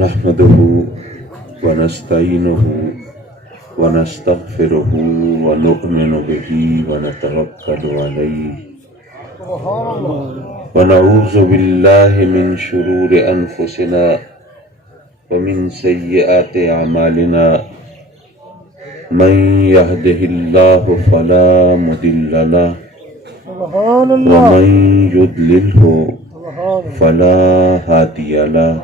نحمده ونستعينه ونستغفره ونؤمن به ونتوكل عليه ونعوذ بالله من شرور أنفسنا ومن سيئات أعمالنا من يهده الله فلا مضل له ومن يضلله فلا هادي له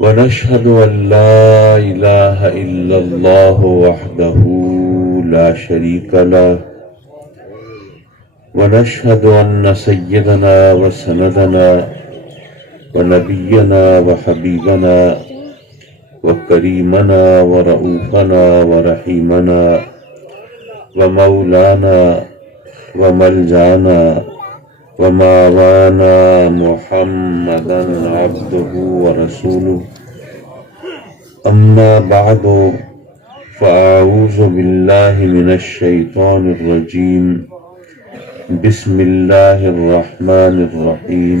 ونشهد أن لا إله إلا الله وحده لا شريك له ونشهد أن سيدنا وسندنا ونبينا وحبيبنا وكريمنا ورؤوفنا ورحيمنا ومولانا وملجانا وماوانا محمدا عبده ورسوله أما بعد فأعوذ بالله من الشيطان الرجيم بسم الله الرحمن الرحيم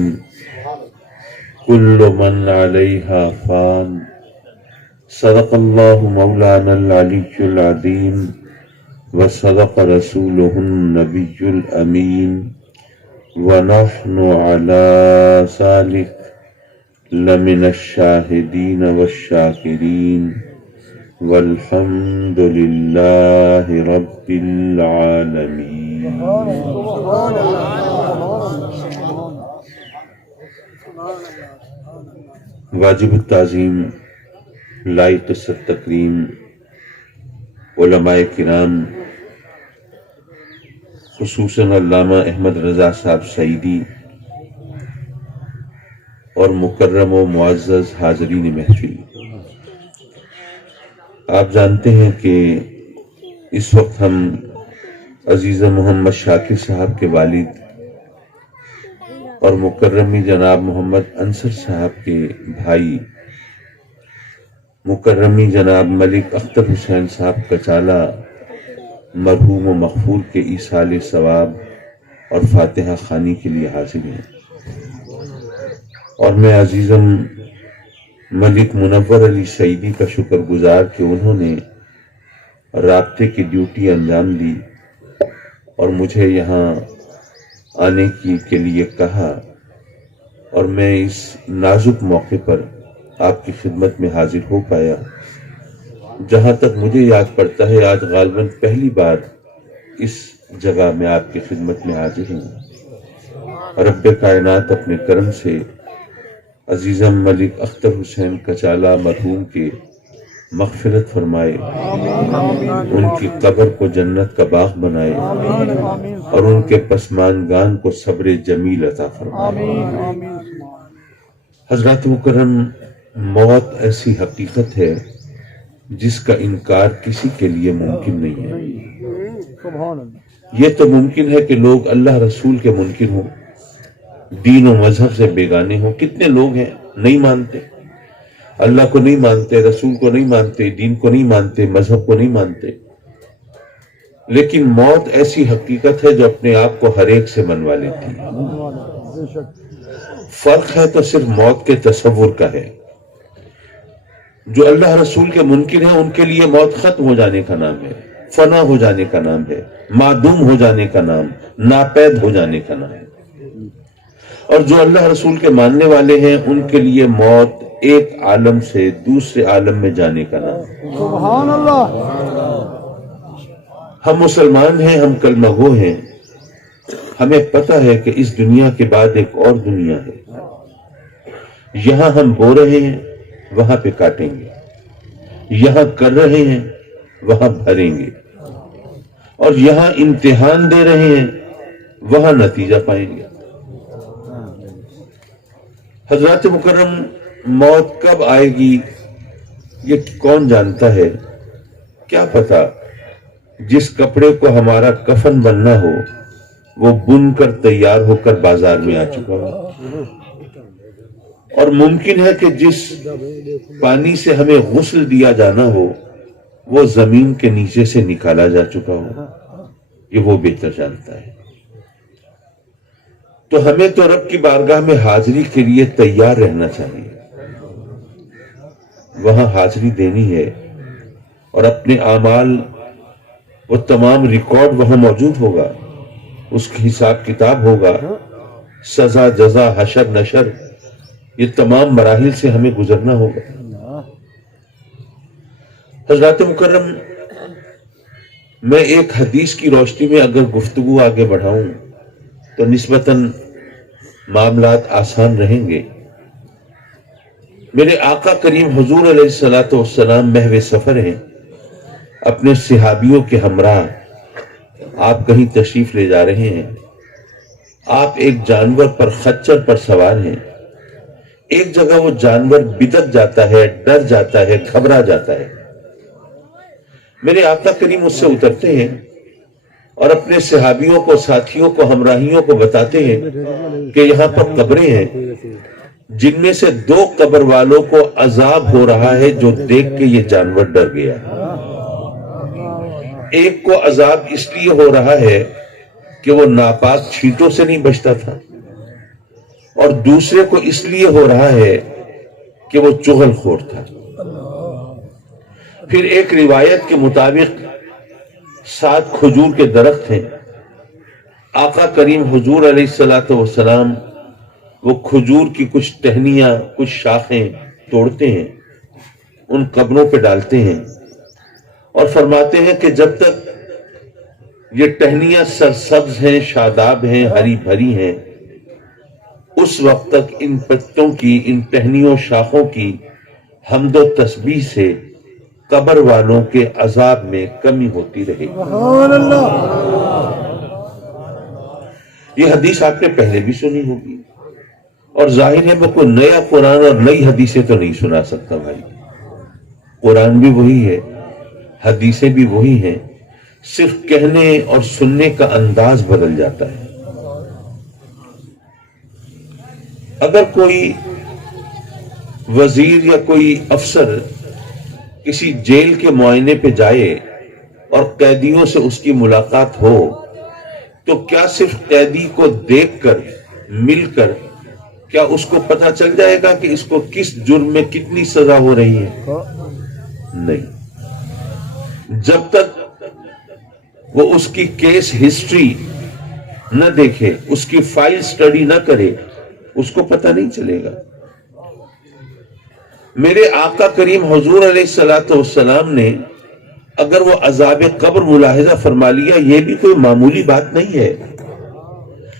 كل من عليها فان صدق الله مولانا العلي العظيم وصدق رسوله النبي الأمين ونحن على ذلك لمن الشاهدين والشاكرين والحمد لله رب العالمين. واجب التعظیم لائق تکریم علماء کرام خصوصاً علامہ احمد رضا صاحب سعیدی اور مکرم و معزز حاضرین محفل، آپ جانتے ہیں کہ اس وقت ہم عزیز محمد شاکر صاحب کے والد اور مکرمی جناب محمد انصر صاحب کے بھائی مکرمی جناب ملک اختر حسین صاحب کچالہ مرحوم و مغفور کے ایصال ثواب اور فاتحہ خوانی کے لیے حاضر ہیں، اور میں عزیزم ملک منور علی سعیدی کا شکر گزار کہ انہوں نے رابطے کی ڈیوٹی انجام دی اور مجھے یہاں آنے کے لیے کہا، اور میں اس نازک موقع پر آپ کی خدمت میں حاضر ہو پایا۔ جہاں تک مجھے یاد پڑتا ہے آج غالباً پہلی بار اس جگہ میں آپ کی خدمت میں حاضر ہوں۔ رب کائنات اپنے کرم سے عزیزم ملک اختر حسین کچالہ مرحوم کے مغفرت فرمائے، ان کی قبر کو جنت کا باغ بنائے اور ان کے پسماندگان کو صبر جمیل عطا فرمائے۔ حضرات مکرم، موت ایسی حقیقت ہے جس کا انکار کسی کے لیے ممکن نہیں ہے۔ یہ تو ممکن ہے کہ لوگ اللہ رسول کے منکر ہوں، دین و مذہب سے بیگانے ہوں۔ کتنے لوگ ہیں نہیں مانتے، اللہ کو نہیں مانتے، رسول کو نہیں مانتے، دین کو نہیں مانتے، مذہب کو نہیں مانتے، لیکن موت ایسی حقیقت ہے جو اپنے آپ کو ہر ایک سے منوا لیتی ہے۔ فرق ہے تو صرف موت کے تصور کا ہے۔ جو اللہ رسول کے منکر ہیں ان کے لیے موت ختم ہو جانے کا نام ہے، فنا ہو جانے کا نام ہے، معدوم ہو جانے کا نام، ناپید ہو جانے کا نام ہے۔ اور جو اللہ رسول کے ماننے والے ہیں ان کے لیے موت ایک عالم سے دوسرے عالم میں جانے کا نام ہے۔ سبحان اللہ۔ ہم مسلمان ہیں، ہم کلمہ گو ہیں، ہمیں پتہ ہے کہ اس دنیا کے بعد ایک اور دنیا ہے۔ یہاں ہم بو رہے ہیں، وہاں پہ کاٹیں گے، یہاں کر رہے ہیں، وہاں بھریں گے، اور یہاں امتحان دے رہے ہیں، وہاں نتیجہ پائیں گے۔ حضرات مکرم، موت کب آئے گی یہ کون جانتا ہے؟ کیا پتا جس کپڑے کو ہمارا کفن بننا ہو وہ بن کر تیار ہو کر بازار میں آ چکا ہو، اور ممکن ہے کہ جس پانی سے ہمیں غسل دیا جانا ہو وہ زمین کے نیچے سے نکالا جا چکا ہو، یہ وہ بہتر جانتا ہے۔ تو ہمیں تو رب کی بارگاہ میں حاضری کے لیے تیار رہنا چاہیے، وہاں حاضری دینی ہے اور اپنے اعمال وہ تمام ریکارڈ وہاں موجود ہوگا، اس کا حساب کتاب ہوگا، سزا جزا حشر نشر، یہ تمام مراحل سے ہمیں گزرنا ہوگا۔ حضرات مکرم، میں ایک حدیث کی روشنی میں اگر گفتگو آگے بڑھاؤں تو نسبتاً معاملات آسان رہیں گے۔ میرے آقا کریم حضور علیہ الصلوۃ والسلام محو سفر ہیں، اپنے صحابیوں کے ہمراہ آپ کہیں تشریف لے جا رہے ہیں۔ آپ ایک جانور پر، خچر پر سوار ہیں۔ ایک جگہ وہ جانور بدک جاتا ہے، ڈر جاتا ہے، گھبرا جاتا ہے۔ میرے آقا کریم اس سے اترتے ہیں اور اپنے صحابیوں کو، ساتھیوں کو، ہمراہیوں کو بتاتے ہیں کہ یہاں پر قبریں ہیں جن میں سے 2 قبر والوں کو عذاب ہو رہا ہے جو دیکھ کے یہ جانور ڈر گیا۔ ایک کو عذاب اس لیے ہو رہا ہے کہ وہ ناپاک چھینٹوں سے نہیں بچتا تھا، اور دوسرے کو اس لیے ہو رہا ہے کہ وہ چغل خور تھا۔ پھر ایک روایت کے مطابق 7 کھجور کے درخت ہیں۔ آقا کریم حضور علیہ الصلوۃ والسلام وہ کھجور کی کچھ ٹہنیاں، کچھ شاخیں توڑتے ہیں، ان قبروں پہ ڈالتے ہیں اور فرماتے ہیں کہ جب تک یہ ٹہنیاں سرسبز ہیں، شاداب ہیں، ہری بھری ہیں، اس وقت تک ان پتوں کی، ان ٹہنیوں شاخوں کی حمد و تسبیح سے قبر والوں کے عذاب میں کمی ہوتی رہے گی۔ سبحان اللہ۔ یہ حدیث آپ نے پہلے بھی سنی ہوگی، اور ظاہر ہے میں کوئی نیا قرآن اور نئی حدیثیں تو نہیں سنا سکتا بھائی۔ قرآن بھی وہی ہے، حدیثیں بھی وہی ہیں، صرف کہنے اور سننے کا انداز بدل جاتا ہے۔ اگر کوئی وزیر یا کوئی افسر کسی جیل کے معائنے پہ جائے اور قیدیوں سے اس کی ملاقات ہو تو کیا صرف قیدی کو دیکھ کر، مل کر، کیا اس کو پتہ چل جائے گا کہ اس کو کس جرم میں کتنی سزا ہو رہی ہے؟ نہیں۔ جب تک وہ اس کی کیس ہسٹری نہ دیکھے، اس کی فائل سٹڈی نہ کرے، اس کو پتہ نہیں چلے گا۔ میرے آقا کریم حضور علیہ الصلوۃ والسلام نے اگر وہ عذاب قبر ملاحظہ فرما لیا، یہ بھی کوئی معمولی بات نہیں ہے،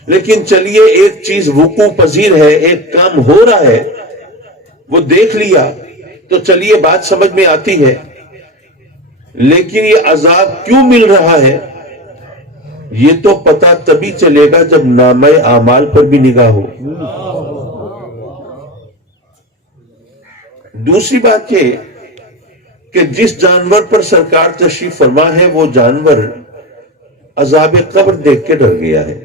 لیکن چلیے ایک چیز وقوع پذیر ہے، ایک کام ہو رہا ہے، وہ دیکھ لیا تو چلیے بات سمجھ میں آتی ہے، لیکن یہ عذاب کیوں مل رہا ہے یہ تو پتہ تبھی چلے گا جب نامہ اعمال پر بھی نگاہ ہو۔ دوسری بات یہ کہ جس جانور پر سرکار تشریف فرما ہے وہ جانور عذاب قبر دیکھ کے ڈر گیا ہے۔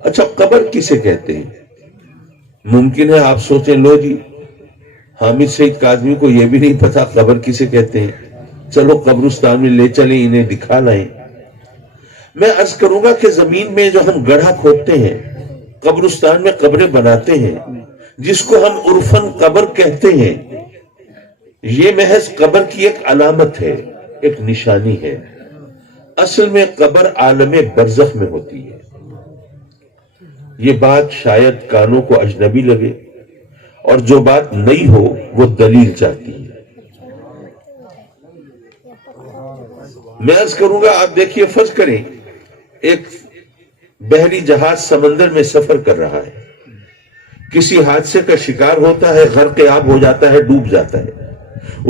اچھا، قبر کسے کہتے ہیں؟ ممکن ہے آپ سوچیں لو جی حامد سعید کاظمی کو یہ بھی نہیں پتا قبر کسے کہتے ہیں، چلو قبرستان میں لے چلیں، انہیں دکھا لائیں۔ میں عرض کروں گا کہ زمین میں جو ہم گڑھا کھودتے ہیں، قبرستان میں قبریں بناتے ہیں، جس کو ہم عرفاً قبر کہتے ہیں، یہ محض قبر کی ایک علامت ہے، ایک نشانی ہے۔ اصل میں قبر عالم برزخ میں ہوتی ہے۔ یہ بات شاید کانوں کو اجنبی لگے، اور جو بات نئی ہو وہ دلیل چاہتی ہے۔ میں عرض کروں گا، آپ دیکھیے، فرض کریں ایک بحری جہاز سمندر میں سفر کر رہا ہے، کسی حادثے کا شکار ہوتا ہے، غرق آب ہو جاتا ہے، ڈوب جاتا ہے،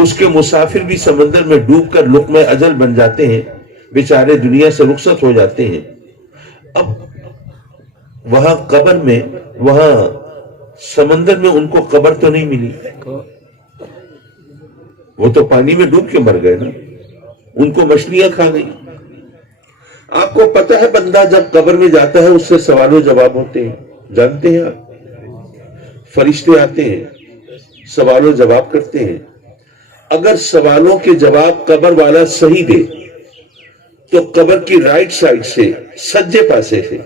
اس کے مسافر بھی سمندر میں ڈوب کر لقمہ اجل بن جاتے ہیں، بیچارے دنیا سے رخصت ہو جاتے ہیں۔ اب وہاں قبر میں، وہاں سمندر میں ان کو قبر تو نہیں ملی، وہ تو پانی میں ڈوب کے مر گئے نا، ان کو مچھلیاں کھا گئی۔ آپ کو پتہ ہے بندہ جب قبر میں جاتا ہے اس سے سوال و جواب ہوتے ہیں، جانتے ہیں آپ؟ فرشتے آتے ہیں، سوال و جواب کرتے ہیں۔ اگر سوالوں کے جواب قبر والا صحیح دے تو قبر کی رائٹ سائڈ سے، سجے پاسے سے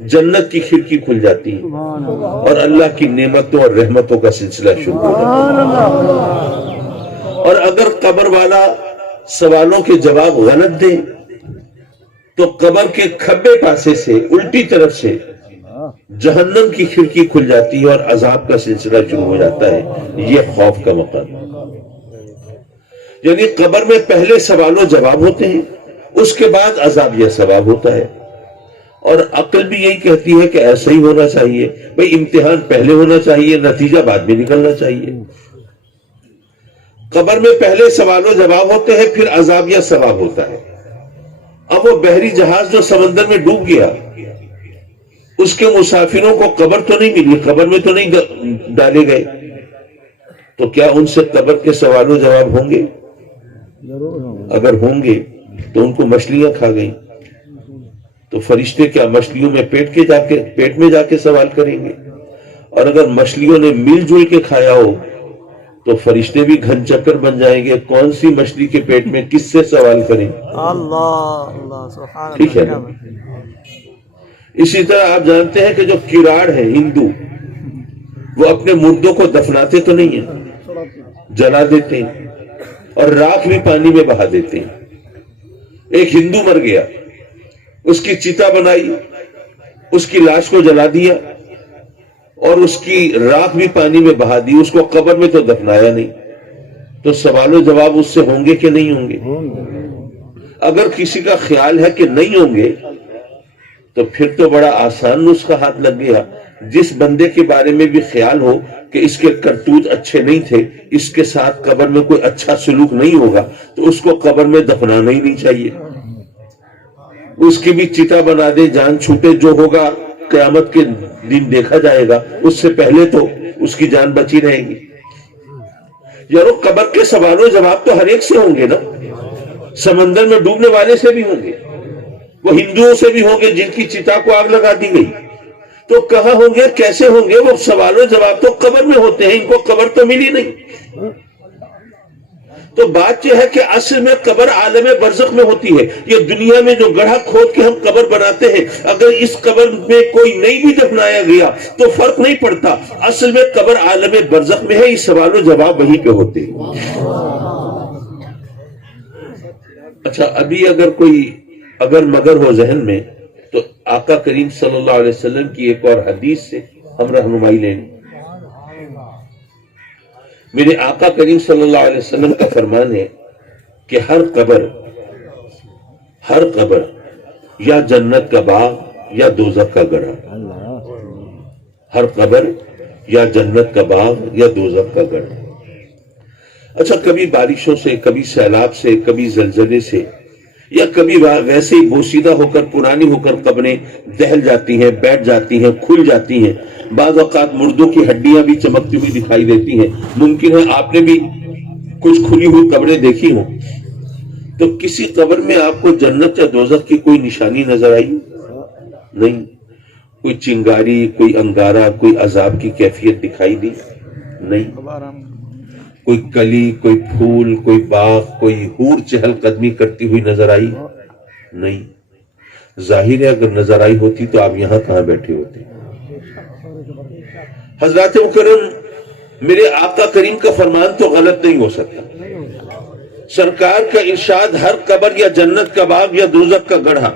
جنت کی کھڑکی کھل جاتی ہے اور اللہ کی نعمتوں اور رحمتوں کا سلسلہ شروع ہو جاتا ہے۔ اور اگر قبر والا سوالوں کے جواب غلط دے تو قبر کے کھبے پاسے سے الٹی طرف سے جہنم کی کھڑکی کھل جاتی ہے اور عذاب کا سلسلہ شروع ہو جاتا ہے۔ یہ خوف کا مقام ہے۔ یعنی قبر میں پہلے سوال و جواب ہوتے ہیں، اس کے بعد عذاب یا ثواب ہوتا ہے۔ اور عقل بھی یہی کہتی ہے کہ ایسا ہی ہونا چاہیے، بھئی امتحان پہلے ہونا چاہیے، نتیجہ بعد میں نکلنا چاہیے۔ قبر میں پہلے سوال و جواب ہوتے ہیں، پھر عذاب یا ثواب ہوتا ہے۔ اب وہ بحری جہاز جو سمندر میں ڈوب گیا، اس کے مسافروں کو قبر تو نہیں ملی، قبر میں تو نہیں ڈالے گئے، تو کیا ان سے قبر کے سوال و جواب ہوں گے؟ اگر ہوں گے تو ان کو مچھلیاں کھا گئیں، تو فرشتے کیا مچھلیوں میں پیٹ میں جا کے سوال کریں گے؟ اور اگر مچھلیوں نے مل جل کے کھایا ہو تو فرشتے بھی گھن چکر بن جائیں گے، کون سی مچھلی کے پیٹ میں کس سے سوال کریں؟ ٹھیک ہے نا؟ اسی طرح آپ جانتے ہیں کہ جو کراڑ ہیں ہندو، وہ اپنے مردوں کو دفناتے تو نہیں ہیں، جلا دیتے ہیں اور راکھ بھی پانی میں بہا دیتے ہیں۔ ایک ہندو مر گیا، اس کی چتا بنائی، اس کی لاش کو جلا دیا اور اس کی راکھ بھی پانی میں بہا دی، اس کو قبر میں تو دفنایا نہیں، تو سوال و جواب اس سے ہوں گے کہ نہیں ہوں گے؟ اگر کسی کا خیال ہے کہ نہیں ہوں گے تو پھر تو بڑا آسان نسخہ ہاتھ لگ گیا۔ جس بندے کے بارے میں بھی خیال ہو کہ اس کے کرتوت اچھے نہیں تھے، اس کے ساتھ قبر میں کوئی اچھا سلوک نہیں ہوگا، تو اس کو قبر میں دفنانا ہی نہیں چاہیے، اس کی بھی چتا بنا دے، جان چھوٹے، جو ہوگا قیامت کے دن دیکھا جائے گا، اس سے پہلے تو اس کی جان بچی رہے گی۔ یارو قبر کے سوال و جواب تو ہر ایک سے ہوں گے نا، سمندر میں ڈوبنے والے سے بھی ہوں گے، وہ ہندوؤں سے بھی ہوں گے جن کی چتا کو آگ لگا دی گئی، تو کہاں ہوں گے، کیسے ہوں گے؟ وہ سوال و جواب تو قبر میں ہوتے ہیں، ان کو قبر تو ملی نہیں۔ تو بات یہ ہے کہ اصل میں قبر عالم برزخ میں ہوتی ہے۔ یہ دنیا میں جو گڑھا کھود کے ہم قبر بناتے ہیں، اگر اس قبر میں کوئی نہیں بھی دفنایا گیا تو فرق نہیں پڑتا، اصل میں قبر عالم برزخ میں ہے، اس سوال و جواب وہیں پہ ہوتے ہیں۔ اچھا، ابھی اگر کوئی اگر مگر ہو ذہن میں، تو آقا کریم صلی اللہ علیہ وسلم کی ایک اور حدیث سے ہم رہنمائی لیں۔ میرے آقا کریم صلی اللہ علیہ وسلم کا فرمان ہے کہ ہر قبر یا جنت کا باغ یا دوزخ کا گڑھا، ہر قبر یا جنت کا باغ یا دوزخ کا گڑھا۔ اچھا، کبھی بارشوں سے، کبھی سیلاب سے، کبھی زلزلے سے، یا کبھی ویسے ہی بوسیدہ ہو کر، پرانی ہو کر قبریں دہل جاتی ہیں، بیٹھ جاتی ہیں، کھل جاتی ہیں، بعض اوقات مردوں کی ہڈیاں بھی چمکتی ہوئی دکھائی دیتی ہیں۔ ممکن ہے آپ نے بھی کچھ کھلی ہوئی قبریں دیکھی ہوں، تو کسی قبر میں آپ کو جنت یا دوزخ کی کوئی نشانی نظر آئی؟ نہیں۔ کوئی چنگاری، کوئی انگارہ، کوئی عذاب کی کیفیت دکھائی دی؟ نہیں۔ کوئی کلی، کوئی پھول، کوئی باغ، کوئی حور چہل قدمی کرتی ہوئی نظر آئی؟ نہیں۔ ظاہر ہے اگر نظر آئی ہوتی تو آپ یہاں کہاں بیٹھے ہوتے؟ حضرات مکرم، میرے آقا کریم کا فرمان تو غلط نہیں ہو سکتا۔ سرکار کا ارشاد ہر قبر یا جنت کا باغ یا دوزخ کا گڑھا،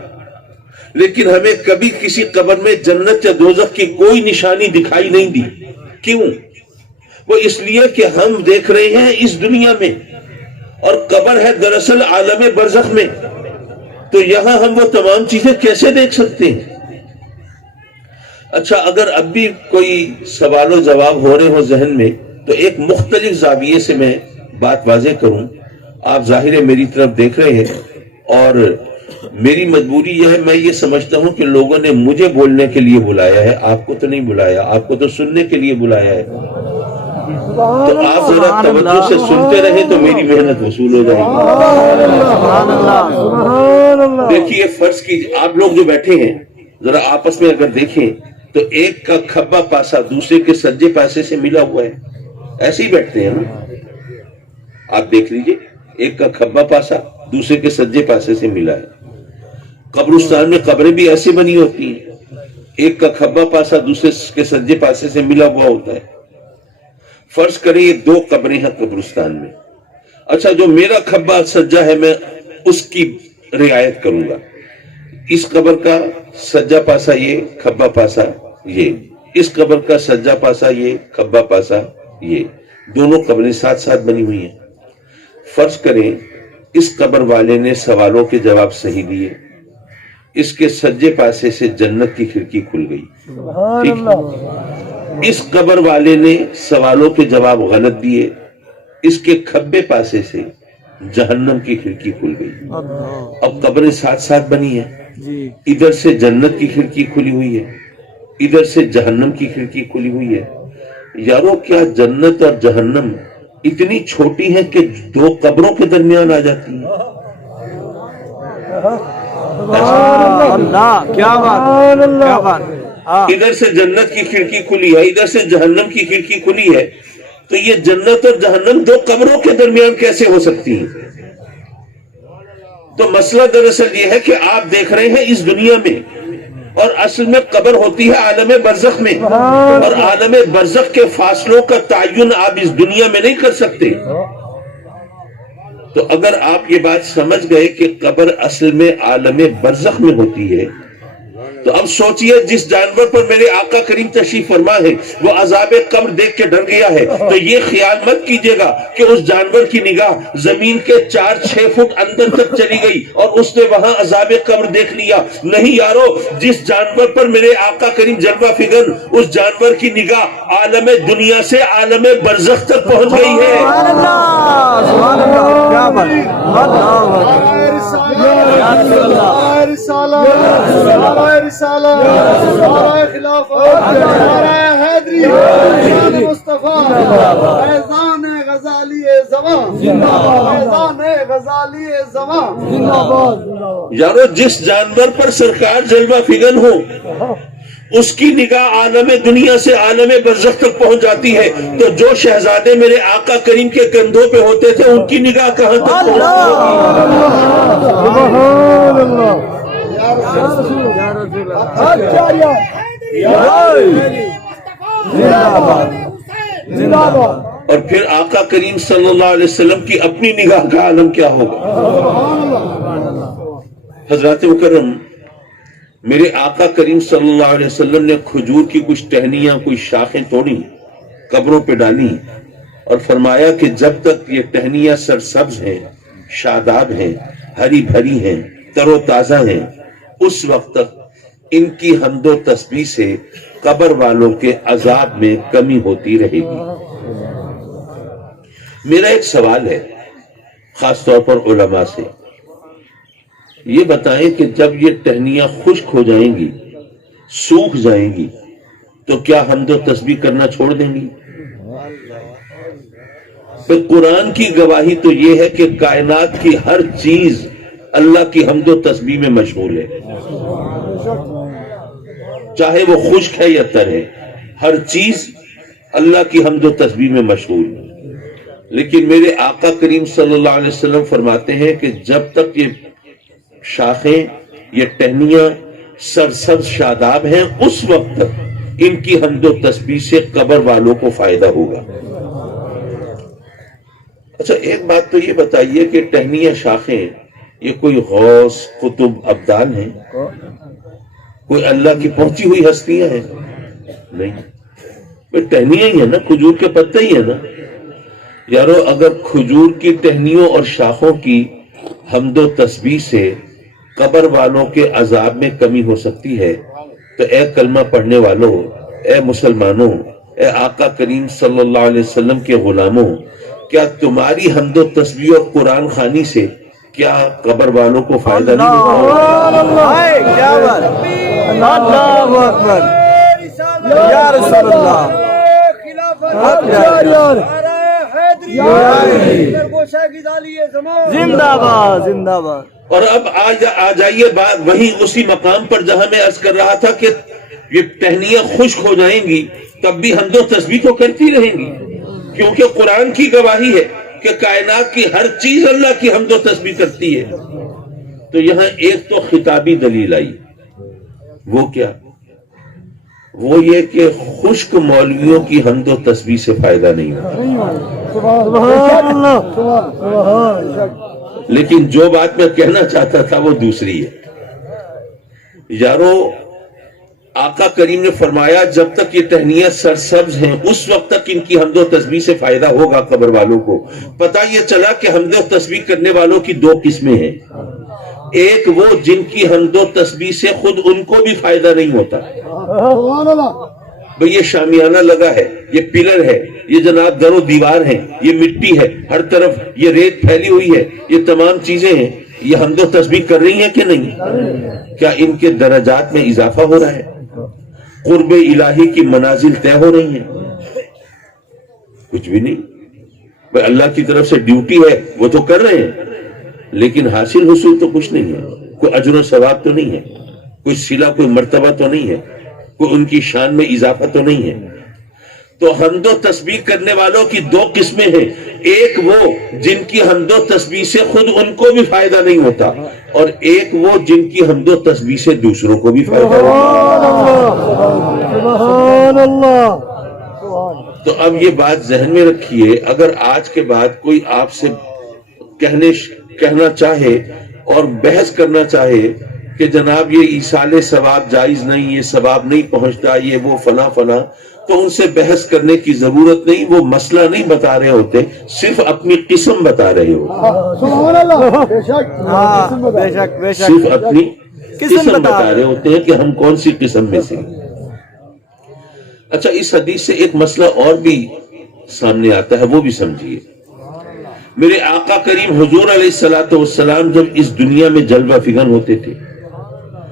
لیکن ہمیں کبھی کسی قبر میں جنت یا دوزخ کی کوئی نشانی دکھائی نہیں دی۔ کیوں؟ وہ اس لیے کہ ہم دیکھ رہے ہیں اس دنیا میں، اور قبر ہے دراصل عالم برزخ میں، تو یہاں ہم وہ تمام چیزیں کیسے دیکھ سکتے ہیں؟ اچھا، اگر اب بھی کوئی سوال و جواب ہو رہے ہو ذہن میں، تو ایک مختلف زاویے سے میں بات واضح کروں۔ آپ ظاہر ہے میری طرف دیکھ رہے ہیں، اور میری مجبوری یہ ہے، میں یہ سمجھتا ہوں کہ لوگوں نے مجھے بولنے کے لیے بلایا ہے، آپ کو تو نہیں بلایا، آپ کو تو سننے کے لیے بلایا ہے۔ تو آپ ذرا توجہ سے سنتے رہے تو میری محنت وصول ہو جائے گی۔ دیکھیے، فرض کیجیے آپ لوگ جو بیٹھے ہیں، ذرا آپس میں اگر دیکھیں تو ایک کا کھبا پاسا دوسرے کے سجے پاسے سے ملا ہوا ہے، ایسے ہی بیٹھتے ہیں نا؟ آپ دیکھ لیجئے، ایک کا کھبا پاسا دوسرے کے سجے پاسے سے ملا ہے۔ قبرستان میں قبریں بھی ایسے بنی ہوتی ہیں، ایک کا کھبا پاسا دوسرے کے سجے پاسے سے ملا ہوا ہوتا ہے. فرض کریں یہ دو قبریں ہیں قبرستان میں. اچھا جو میرا کھبا سجا ہے میں اس کی رعایت کروں گا. اس قبر کا سجا پاسا یہ, کھبا پاسا یہ, اس قبر کا سجا پاسا یہ, کھبا پاسا یہ, دونوں قبریں ساتھ ساتھ بنی ہوئی ہیں. فرض کریں اس قبر والے نے سوالوں کے جواب صحیح دیے, اس کے سجے پاسے سے جنت کی کھڑکی کھل گئی. ٹھیک. اس قبر والے نے سوالوں کے جواب غلط دیے, اس کے کھبے پاسے سے جہنم کی کھڑکی کھل گئی. اب قبریں ساتھ ساتھ بنی ہیں, ادھر سے جنت کی کھڑکی کھلی ہوئی ہے, ادھر سے جہنم کی کھڑکی کھلی ہوئی ہے. یارو کیا جنت اور جہنم اتنی چھوٹی ہے کہ دو قبروں کے درمیان آ جاتی ہیں؟ ادھر سے جنت کی کھڑکی کھلی ہے, ادھر سے جہنم کی کھڑکی کھلی ہے, تو یہ جنت اور جہنم دو قبروں کے درمیان کیسے ہو سکتی ہیں؟ تو مسئلہ دراصل یہ ہے کہ آپ دیکھ رہے ہیں اس دنیا میں, اور اصل میں قبر ہوتی ہے عالم برزخ میں, اور عالم برزخ کے فاصلوں کا تعین آپ اس دنیا میں نہیں کر سکتے. تو اگر آپ یہ بات سمجھ گئے کہ قبر اصل میں عالم برزخ میں ہوتی ہے, تو اب سوچئے جس جانور پر میرے آقا کریم تشریف فرما ہے وہ عذاب قبر دیکھ کے ڈر گیا ہے, تو یہ خیال مت کیجئے گا کہ اس جانور کی نگاہ زمین کے 4-6 فٹ اندر تک چلی گئی اور اس نے وہاں عذاب قبر دیکھ لیا. نہیں یارو, جس جانور پر میرے آقا کریم جلوہ فگن, اس جانور کی نگاہ عالم دنیا سے عالم برزخ تک پہنچ گئی ہے. یارو جس جانور پر سرکار جلوہ فگن ہو اس کی نگاہ عالم دنیا سے عالم برزخ تک پہنچ جاتی ہے, تو جو شہزادے میرے آقا کریم کے کندھوں پہ ہوتے تھے ان کی نگاہ کہاں تک اور پھر آقا کریم صلی اللہ علیہ وسلم کی اپنی نگاہ کا عالم کیا ہوگا؟ حضرات مکرم, میرے آقا کریم صلی اللہ علیہ وسلم نے کھجور کی کچھ ٹہنیاں, کچھ شاخیں توڑی, قبروں پہ ڈالی اور فرمایا کہ جب تک یہ ٹہنیاں سرسبز ہیں, شاداب ہیں, ہری بھری ہیں, تر و تازہ ہیں, اس وقت تک ان کی حمد و تسبیح سے قبر والوں کے عذاب میں کمی ہوتی رہے گی. میرا ایک سوال ہے خاص طور پر علماء سے, یہ بتائیں کہ جب یہ ٹہنیاں خشک ہو جائیں گی, سوکھ جائیں گی, تو کیا حمد و تسبیح کرنا چھوڑ دیں گی؟ پھر قرآن کی گواہی تو یہ ہے کہ کائنات کی ہر چیز اللہ کی حمد و تسبیح میں مشغول ہے, چاہے وہ خشک ہے یا تر ہے, ہر چیز اللہ کی حمد و تسبیح میں مشغول ہے. لیکن میرے آقا کریم صلی اللہ علیہ وسلم فرماتے ہیں کہ جب تک یہ شاخیں, یہ ٹہنیاں سرسبز شاداب ہیں, اس وقت تک ان کی حمد و تسبیح سے قبر والوں کو فائدہ ہوگا. اچھا ایک بات تو یہ بتائیے کہ ٹہنیاں, شاخیں, یہ کوئی غوث, قطب, ابدال ہیں؟ کوئی اللہ کی پہنچی ہوئی ہستیاں ہیں؟ نہیں, ٹہنیاں ہی ہیں نا, کھجور کے پتے ہی ہیں نا. یارو اگر کھجور کی ٹہنیوں اور شاخوں کی حمد و تسبیح سے قبر والوں کے عذاب میں کمی ہو سکتی ہے, تو اے کلمہ پڑھنے والوں, اے مسلمانوں, اے آقا کریم صلی اللہ علیہ وسلم کے غلاموں, کیا تمہاری حمد و تسبیح اور قرآن خوانی سے کیا قبر والوں کو فائدہ نہیں ہوگا؟ اور اب آ جائیے وہی اسی مقام پر جہاں میں عرض کر رہا تھا کہ یہ ٹہنیاں خشک ہو جائیں گی تب بھی حمد و تسبیح تو کرتی رہیں گی, کیونکہ قرآن کی گواہی ہے کہ کائنات کی ہر چیز اللہ کی حمد و تسبیح کرتی ہے. تو یہاں ایک تو خطابی دلیل آئی, وہ کیا وہ یہ کہ خشک مولویوں کی حمد و تسبیح سے فائدہ نہیں ہوتا، لیکن جو بات میں کہنا چاہتا تھا وہ دوسری ہے۔ یارو آقا کریم نے فرمایا جب تک یہ ٹہنیاں سرسبز ہیں اس وقت تک ان کی حمد و تسبیح سے فائدہ ہوگا قبر والوں کو۔ پتہ یہ چلا کہ حمد و تسبیح کرنے والوں کی دو قسمیں ہیں، ایک وہ جن کی حمد و تسبیح سے خود ان کو بھی فائدہ نہیں ہوتا، بھئی یہ شامیانہ لگا ہے، یہ پلر ہے، یہ جناب در و دیوار ہیں، یہ مٹی ہے، ہر طرف یہ ریت پھیلی ہوئی ہے، یہ تمام چیزیں ہیں، یہ حمد و تسبیح کر رہی ہیں کہ نہیں؟ کیا ان کے درجات میں اضافہ ہو رہا ہے؟ قرب الہی کی منازل طے ہو رہی ہیں؟ کچھ بھی نہیں۔ بھئی اللہ کی طرف سے ڈیوٹی ہے وہ تو کر رہے ہیں، لیکن حاصل حصول تو کچھ نہیں ہے، کوئی اجر و ثواب تو نہیں ہے، کوئی صلہ کوئی مرتبہ تو نہیں ہے، کوئی ان کی شان میں اضافہ تو نہیں ہے۔ تو حمد و تسبیح کرنے والوں کی دو قسمیں ہیں، ایک وہ جن کی حمد و تسبیح سے خود ان کو بھی فائدہ نہیں ہوتا، اور ایک وہ جن کی حمد و تسبیح سے دوسروں کو بھی فائدہ ہوتا۔ سبحان اللہ۔ تو اب یہ بات ذہن میں رکھیے، اگر آج کے بعد کوئی آپ سے کہنا چاہے اور بحث کرنا چاہے کہ جناب یہ ایصال ثواب جائز نہیں، یہ ثواب نہیں پہنچتا، یہ وہ فلاں فلاں، تو ان سے بحث کرنے کی ضرورت نہیں، وہ مسئلہ نہیں بتا رہے ہوتے، صرف اپنی قسم بتا رہے ہوتے، سبحان اللہ۔ بے شک بے شک صرف اپنی قسم بتا رہے ہوتے ہیں کہ ہم کون سی قسم میں سے۔ اچھا، اس حدیث سے ایک مسئلہ اور بھی سامنے آتا ہے، وہ بھی سمجھیے۔ میرے آقا کریم حضور علیہ السلام جب اس دنیا میں جلوہ فگن ہوتے تھے،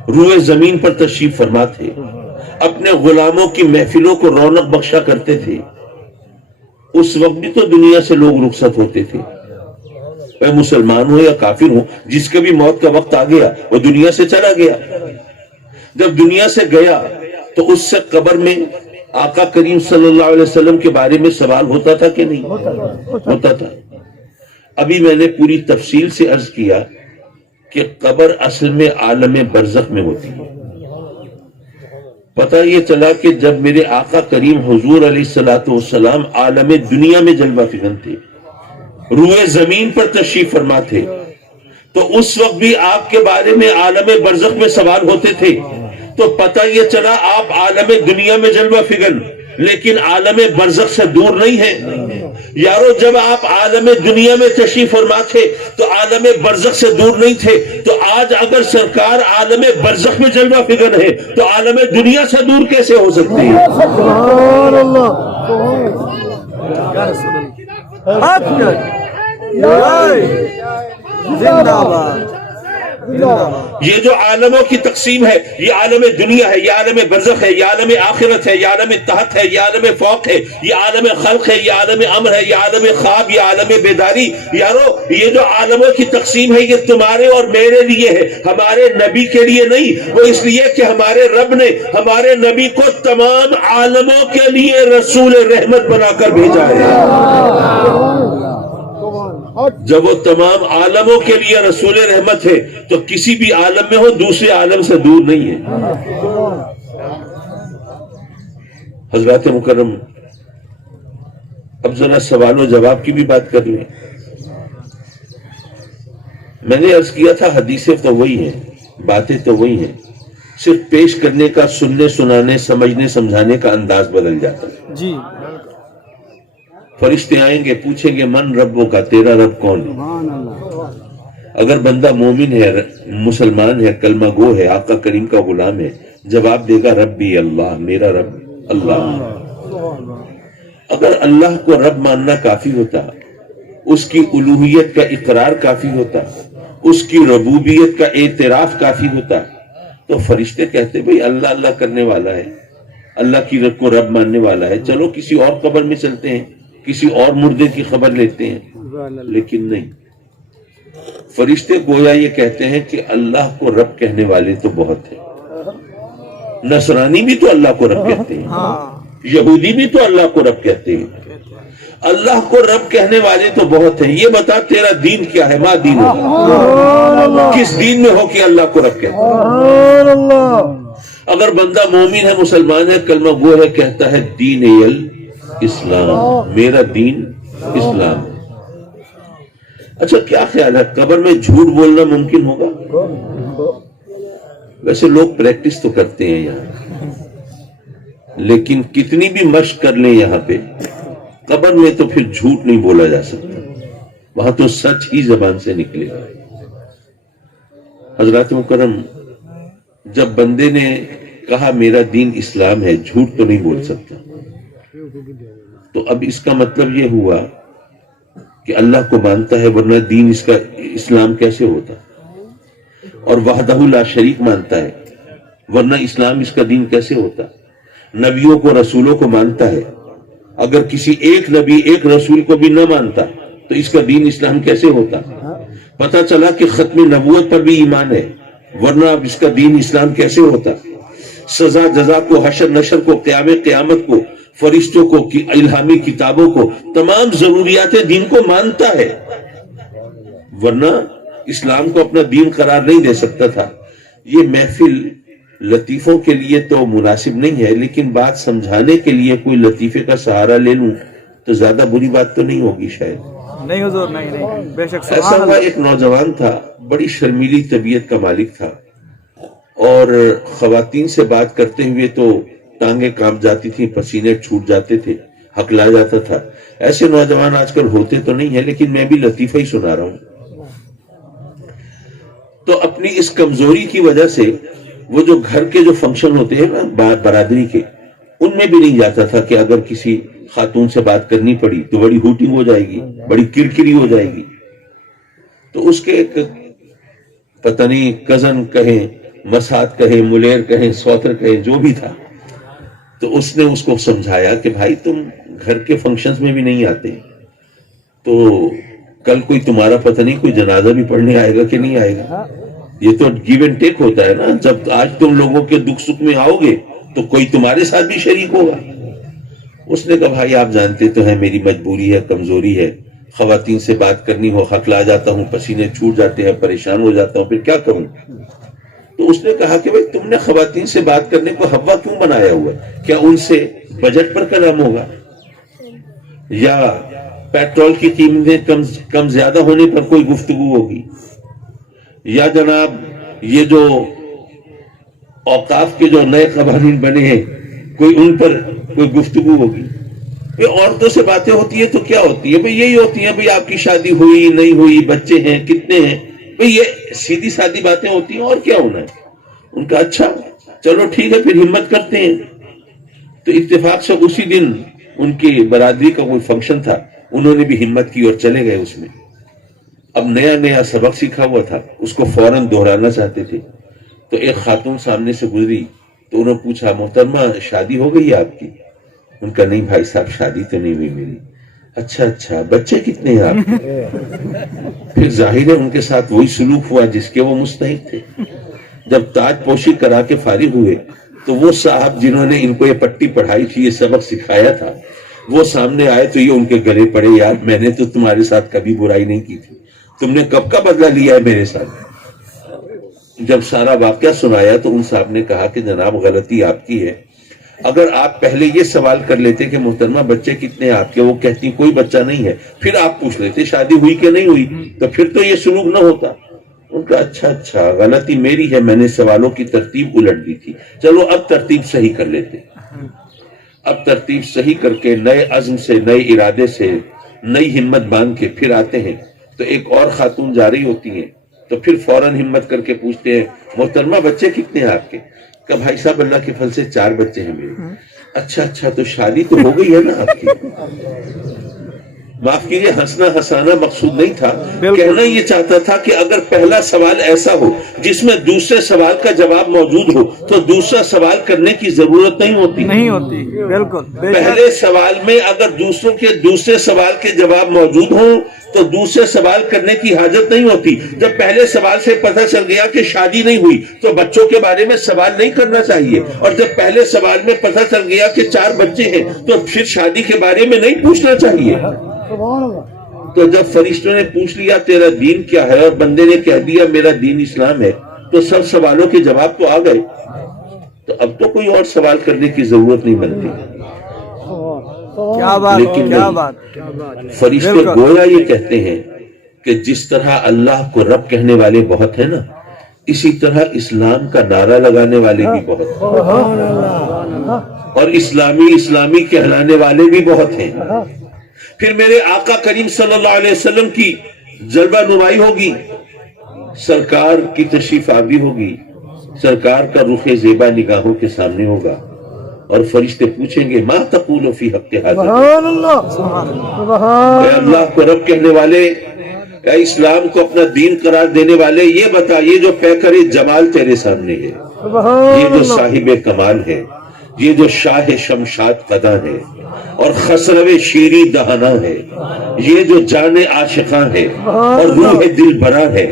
روئے زمین پر تشریف فرما تھے، اپنے غلاموں کی محفلوں کو رونق بخشا کرتے تھے، اس وقت بھی تو دنیا سے لوگ رخصت ہوتے تھے، چاہے مسلمان ہو یا کافر ہو، جس کا بھی موت کا وقت آ گیا وہ دنیا سے چلا گیا۔ جب دنیا سے گیا تو اس سے قبر میں آقا کریم صلی اللہ علیہ وسلم کے بارے میں سوال ہوتا تھا کہ نہیں؟ ہوتا تھا۔ ابھی میں نے پوری تفصیل سے عرض کیا کہ قبر اصل میں عالم برزخ میں ہوتی ہے۔ پتہ یہ چلا کہ جب میرے آقا کریم حضور علیہ السلام عالم دنیا میں جلوہ فگن تھے، روئے زمین پر تشریف فرما تھے، تو اس وقت بھی آپ کے بارے میں عالم برزخ میں سوال ہوتے تھے۔ تو پتہ یہ چلا آپ عالم دنیا میں جلوہ فگن لیکن عالم برزخ سے دور نہیں ہیں۔ یارو جب آپ عالم دنیا میں تشریف فرما تھے تو عالم برزخ سے دور نہیں تھے، تو آج اگر سرکار عالم برزخ میں جلوہ فگن ہے تو عالم دنیا سے دور کیسے ہو سکتی ہے؟ سبحان اللہ۔ زندہ باد۔ یہ جو عالموں کی تقسیم ہے، یہ عالم دنیا ہے، یہ عالم برزخ ہے، یہ عالم آخرت ہے، یہ عالم تحت ہے، یہ عالم فوق ہے، یہ عالم خلق ہے، یہ عالم امر ہے، یہ عالم خواب، یہ عالم بیداری۔ یارو یہ جو عالموں کی تقسیم ہے یہ تمہارے اور میرے لیے ہے، ہمارے نبی کے لیے نہیں۔ وہ اس لیے کہ ہمارے رب نے ہمارے نبی کو تمام عالموں کے لیے رسول رحمت بنا کر بھیجا ہے۔ جب وہ تمام عالموں کے لیے رسول رحمت ہے تو کسی بھی عالم میں ہو دوسرے عالم سے دور نہیں ہے۔ حضرات مکرم، اب ذرا سوال و جواب کی بھی بات کر لیں۔ میں نے عرض کیا تھا حدیثیں تو وہی ہیں، باتیں تو وہی ہیں، صرف پیش کرنے کا، سننے سنانے، سمجھنے سمجھانے کا انداز بدل جاتا ہے۔ جی، فرشتے آئیں گے پوچھیں گے من ربوں کا، تیرا رب کون ہے؟ اگر بندہ مومن ہے، مسلمان ہے، کلمہ گو ہے، آقا کریم کا غلام ہے، جواب دے گا ربی اللہ، میرا رب اللہ۔ اگر اللہ کو رب ماننا کافی ہوتا، اس کی الوہیت کا اقرار کافی ہوتا، اس کی ربوبیت کا اعتراف کافی ہوتا، تو فرشتے کہتے بھئی اللہ اللہ کرنے والا ہے، اللہ کی رب کو رب ماننے والا ہے، چلو کسی اور قبر میں چلتے ہیں، کسی اور مردے کی خبر لیتے ہیں۔ لیکن نہیں، فرشتے گویا یہ کہتے ہیں کہ اللہ کو رب کہنے والے تو بہت ہیں، نصرانی بھی تو اللہ کو رب کہتے ہیں، یہودی بھی تو اللہ کو رب کہتے ہیں، اللہ کو رب کہنے والے تو بہت ہیں۔ یہ بتا تیرا دین کیا ہے؟ ما دین، کس دین میں ہو کہ اللہ کو رب کہتے ہیں؟ اگر بندہ مومن ہے، مسلمان ہے، کلمہ گو ہے، کہتا ہے دین اسلام، میرا دین اسلام. اچھا کیا خیال ہے قبر میں جھوٹ بولنا ممکن ہوگا؟ ویسے لوگ پریکٹس تو کرتے ہیں یہاں، لیکن کتنی بھی مشق کر لیں یہاں پہ، قبر میں تو پھر جھوٹ نہیں بولا جا سکتا، وہاں تو سچ ہی زبان سے نکلے گا. حضرات مکرم، جب بندے نے کہا میرا دین اسلام ہے، جھوٹ تو نہیں بول سکتا، تو اب اس کا مطلب یہ ہوا کہ اللہ کو مانتا ہے، ورنہ دین اس کا اسلام کیسے ہوتا؟ اور وحدہ لا شریک مانتا ہے، ورنہ اسلام اس کا دین کیسے ہوتا؟ نبیوں کو، رسولوں کو مانتا ہے، اگر کسی ایک نبی ایک رسول کو بھی نہ مانتا تو اس کا دین اسلام کیسے ہوتا؟ پتہ چلا کہ ختم نبوت پر بھی ایمان ہے، ورنہ اب اس کا دین اسلام کیسے ہوتا؟ سزا جزا کو، حشر نشر کو، قیامت کو، فرشتوں کو، الہامی کتابوں کو، تمام ضروریات دین کو مانتا ہے، ورنہ اسلام کو اپنا دین قرار نہیں دے سکتا تھا. یہ محفل لطیفوں کے لیے تو مناسب نہیں ہے، لیکن بات سمجھانے کے لیے کوئی لطیفے کا سہارا لے لوں تو زیادہ بری بات تو نہیں ہوگی شاید. نہیں حضور، نہیں، بے شک. ایسا ہوا، ایک نوجوان تھا، بڑی شرمیلی طبیعت کا مالک تھا، اور خواتین سے بات کرتے ہوئے تو ٹانگیں کانپ جاتی تھیں، پسینے چھوٹ جاتے تھے، ہکلا جاتا تھا. ایسے نوجوان آج کل ہوتے تو نہیں ہیں، لیکن میں بھی لطیفہ ہی سنا رہا ہوں. تو اپنی اس کمزوری کی وجہ سے وہ جو گھر کے جو فنکشن ہوتے ہیں نا برادری کے، ان میں بھی نہیں جاتا تھا کہ اگر کسی خاتون سے بات کرنی پڑی تو بڑی ہوٹنگ ہو جائے گی، بڑی کرکری ہو جائے گی. تو اس کے ایک پتہ نہیں کزن کہیں، مسات کہیں، ملیر کہیں، سوتر کہیں، جو بھی تھا، تو اس نے اس کو سمجھایا کہ بھائی تم گھر کے فنکشنز میں بھی نہیں آتے، تو کل کوئی تمہارا پتہ نہیں کوئی جنازہ بھی پڑھنے آئے گا کہ نہیں آئے گا. یہ تو گیو اینڈ ٹیک ہوتا ہے نا، جب آج تم لوگوں کے دکھ سکھ میں آؤ گے تو کوئی تمہارے ساتھ بھی شریک ہوگا. اس نے کہا بھائی آپ جانتے تو ہیں میری مجبوری ہے، کمزوری ہے، خواتین سے بات کرنی ہو ہکلا جاتا ہوں، پسینے چھوٹ جاتے ہیں، پریشان ہو جاتا ہوں، پھر کیا کروں؟ تو اس نے کہا کہ بھائی تم نے خواتین سے بات کرنے کو حوا کیوں بنایا ہوا ہے؟ کیا ان سے بجٹ پر کلام ہوگا، یا پیٹرول کی قیمتیں کم زیادہ ہونے پر کوئی گفتگو ہوگی، یا جناب یہ جو اوقاف کے جو نئے قوانین بنے ہیں کوئی ان پر کوئی گفتگو ہوگی؟ یہ عورتوں سے باتیں ہوتی ہیں تو کیا ہوتی ہے بھئی؟ یہی ہوتی ہیں بھئی آپ کی شادی ہوئی نہیں ہوئی، بچے ہیں کتنے ہیں، بھئی یہ سیدھی سادی باتیں ہوتی ہیں، اور کیا ہونا ہے؟ ان کا اچھا چلو ٹھیک ہے، پھر ہمت کرتے ہیں. تو اتفاق سے اسی دن ان کی برادری کا کوئی فنکشن تھا، انہوں نے بھی ہمت کی اور چلے گئے اس میں. اب نیا نیا سبق سیکھا ہوا تھا، اس کو فوراً دہرانا چاہتے تھے. تو ایک خاتون سامنے سے گزری تو انہوں نے پوچھا محترمہ شادی ہو گئی ہے آپ کی؟ ان کا نہیں بھائی صاحب شادی تو نہیں ہوئی میری. اچھا بچے کتنے ہیں آپ کے؟ پھر ظاہر ہے ان کے ساتھ وہی سلوک ہوا جس کے وہ مستحق تھے. جب تاج پوشی کرا کے فارغ ہوئے تو وہ صاحب جنہوں نے ان کو یہ پٹی پڑھائی تھی، یہ سبق سکھایا تھا، وہ سامنے آئے تو یہ ان کے گلے پڑے، یار میں نے تو تمہارے ساتھ کبھی برائی نہیں کی تھی، تم نے کب کا بدلہ لیا ہے میرے ساتھ؟ جب سارا واقعہ سنایا تو ان صاحب نے کہا کہ جناب غلطی آپ کی ہے، اگر آپ پہلے یہ سوال کر لیتے کہ محترمہ بچے کتنے ہیں آپ کے، وہ کہتی کوئی بچہ نہیں ہے، پھر آپ پوچھ لیتے شادی ہوئی کہ نہیں ہوئی، تو پھر تو یہ سلوک نہ ہوتا. ان کا اچھا غلطی میری ہے، میں نے سوالوں کی ترتیب الٹ دی تھی، چلو اب ترتیب صحیح کر لیتے. اب ترتیب صحیح کر کے نئے عزم سے، نئے ارادے سے، نئی ہمت باندھ کے پھر آتے ہیں تو ایک اور خاتون جا رہی ہوتی ہیں تو پھر فوراً ہمت کر کے پوچھتے ہیں محترمہ بچے کتنے ہیں آپ کے؟ کہ بھائی صاحب اللہ کے فضل سے 4 بچے ہیں میرے. اچھا تو شادی تو ہو گئی ہے نا آپ کی؟ معاف کیجیے، ہنسنا ہنسانا مقصود نہیں تھا، کہنا یہ چاہتا تھا کہ اگر پہلا سوال ایسا ہو جس میں دوسرے سوال کا جواب موجود ہو تو دوسرا سوال کرنے کی ضرورت نہیں ہوتی. بالکل. پہلے سوال میں اگر دوسروں کے دوسرے سوال کے جواب موجود ہوں تو دوسرے سوال کرنے کی حاجت نہیں ہوتی. جب پہلے سوال سے پتہ چل گیا کہ شادی نہیں ہوئی تو بچوں کے بارے میں سوال نہیں کرنا چاہیے، اور جب پہلے سوال میں پتہ چل گیا کہ 4 بچے ہیں تو پھر شادی کے بارے میں نہیں پوچھنا چاہیے. تو جب فرشتوں نے پوچھ لیا تیرا دین کیا ہے اور بندے نے کہہ دیا میرا دین اسلام ہے تو سب سوالوں کے جواب تو آ گئے. تو اب تو کوئی اور سوال کرنے کی ضرورت نہیں بنتی. کیا بات لیکن کیا نہیں. بات. فرشتے بالکل. گویا یہ کہتے ہیں کہ جس طرح اللہ کو رب کہنے والے بہت ہیں نا، اسی طرح اسلام کا نعرہ لگانے والے بھی بہت ہیں، اور اسلامی کہلانے والے بھی بہت ہیں. پھر میرے آقا کریم صلی اللہ علیہ وسلم کی جلوہ نمائی ہوگی، سرکار کی تشریف آوری ہوگی، سرکار کا رخ زیبا نگاہوں کے سامنے ہوگا، اور فرشتے پوچھیں گے ما تقول فی حق ھذا، سبحان اللہ. اے اللہ کو رب کہنے والے، اے اسلام کو اپنا دین قرار دینے والے، یہ بتا، یہ جو پیکر جمال تیرے سامنے ہے، یہ جو صاحب کمال ہے، یہ جو شاہ شمشاد قدا ہے اور خسرو شیری دہانا ہے، یہ جو جان عاشقاں ہے اور روح دل برا ہے،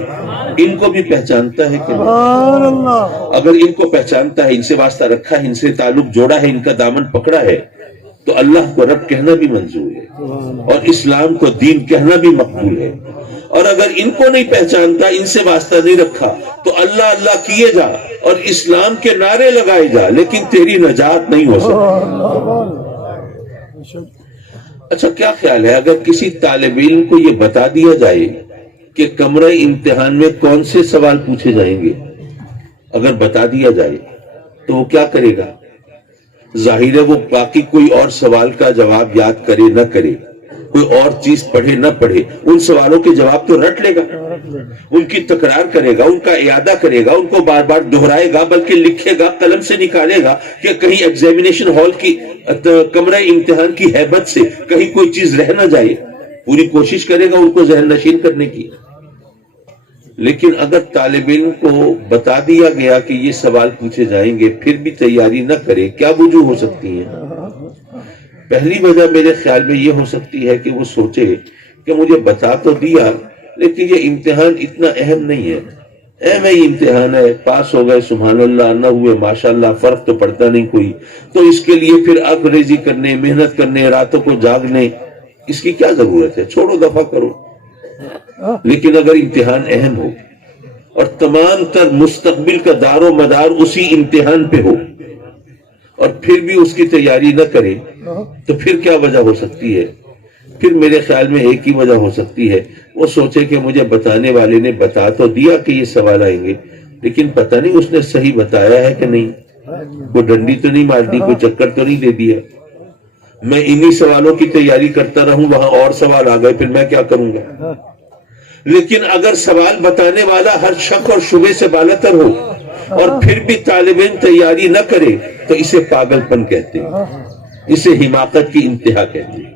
ان کو بھی پہچانتا ہے کہ نہیں؟ سبحان اللہ. اگر ان کو پہچانتا ہے، ان سے واسطہ رکھا ہے، ان سے تعلق جوڑا ہے، ان کا دامن پکڑا ہے، تو اللہ کو رب کہنا بھی منظور ہے اور اسلام کو دین کہنا بھی مقبول ہے. اور اگر ان کو نہیں پہچانتا، ان سے واسطہ نہیں رکھا، تو اللہ اللہ کیے جا اور اسلام کے نعرے لگائے جا، لیکن تیری نجات نہیں ہو سکتی. اچھا کیا خیال ہے اگر کسی طالب علم کو یہ بتا دیا جائے کہ کمرہ امتحان میں کون سے سوال پوچھے جائیں گے، اگر بتا دیا جائے تو وہ کیا کرے گا؟ ظاہر ہے وہ باقی کوئی اور سوال کا جواب یاد کرے نہ کرے، کوئی اور چیز پڑھے نہ پڑھے، ان سوالوں کے جواب تو رٹ لے گا، ان کی تکرار کرے گا، ان کا اعادہ کرے گا، ان کو بار بار دہرائے گا، بلکہ لکھے گا، قلم سے نکالے گا کہ کہیں ایگزامینیشن ہال کی کمرہ امتحان کی ہیبت سے کہیں کوئی چیز رہ نہ جائے، پوری کوشش کرے گا ان کو ذہن نشین کرنے کی. لیکن اگر طالب علم کو بتا دیا گیا کہ یہ سوال پوچھے جائیں گے، پھر بھی تیاری نہ کرے، کیا وجوہ ہو سکتی ہے؟ پہلی وجہ میرے خیال میں یہ ہو سکتی ہے کہ وہ سوچے کہ مجھے بتا تو دیا، لیکن یہ امتحان اتنا اہم نہیں ہے، اہم ہی امتحان ہے، پاس ہو گئے سبحان اللہ، نہ ہوئے ماشاءاللہ، فرق تو پڑتا نہیں کوئی، تو اس کے لیے پھر انگریزی کرنے، محنت کرنے، راتوں کو جاگنے، اس کی کیا ضرورت ہے، چھوڑو، دفع کرو. لیکن اگر امتحان اہم ہو اور تمام تر مستقبل کا دار و مدار اسی امتحان پہ ہو اور پھر بھی اس کی تیاری نہ کرے، تو پھر کیا وجہ ہو سکتی ہے؟ پھر میرے خیال میں ایک ہی وجہ ہو سکتی ہے، وہ سوچے کہ مجھے بتانے والے نے بتا تو دیا کہ یہ سوال آئیں گے، لیکن پتہ نہیں اس نے صحیح بتایا ہے کہ نہیں، کوئی ڈنڈی تو نہیں مار دی، کوئی چکر تو نہیں دے دیا. میں انہی سوالوں کی تیاری کرتا رہوں، وہاں اور سوال آ گئے، پھر میں کیا کروں گا؟ لیکن اگر سوال بتانے والا ہر شک اور شبے سے بالاتر ہو اور پھر بھی طالب علم تیاری نہ کرے، تو اسے پاگل پن کہتے ہیں، اسے حماقت کی انتہا کہتے ہیں.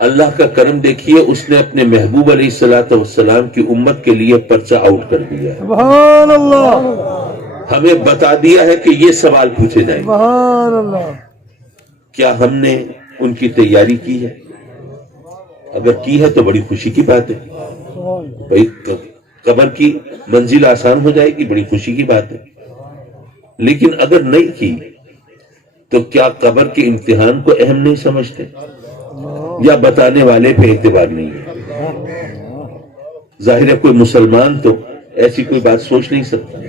اللہ کا کرم دیکھیے، اس نے اپنے محبوب علیہ السلام کی امت کے لیے پرچہ آؤٹ کر دیا. سبحان اللہ. ہمیں بتا دیا ہے کہ یہ سوال پوچھے جائیں گے. سبحان اللہ. کیا ہم نے ان کی تیاری کی ہے؟ اگر کی ہے تو بڑی خوشی کی بات ہے، بھائی قبر کی منزل آسان ہو جائے گی، بڑی خوشی کی بات ہے. لیکن اگر نہیں کی تو کیا قبر کے امتحان کو اہم نہیں سمجھتے، یا بتانے والے پہ اعتبار نہیں ہے؟ ظاہر ہے کوئی مسلمان تو ایسی کوئی بات سوچ نہیں سکتا.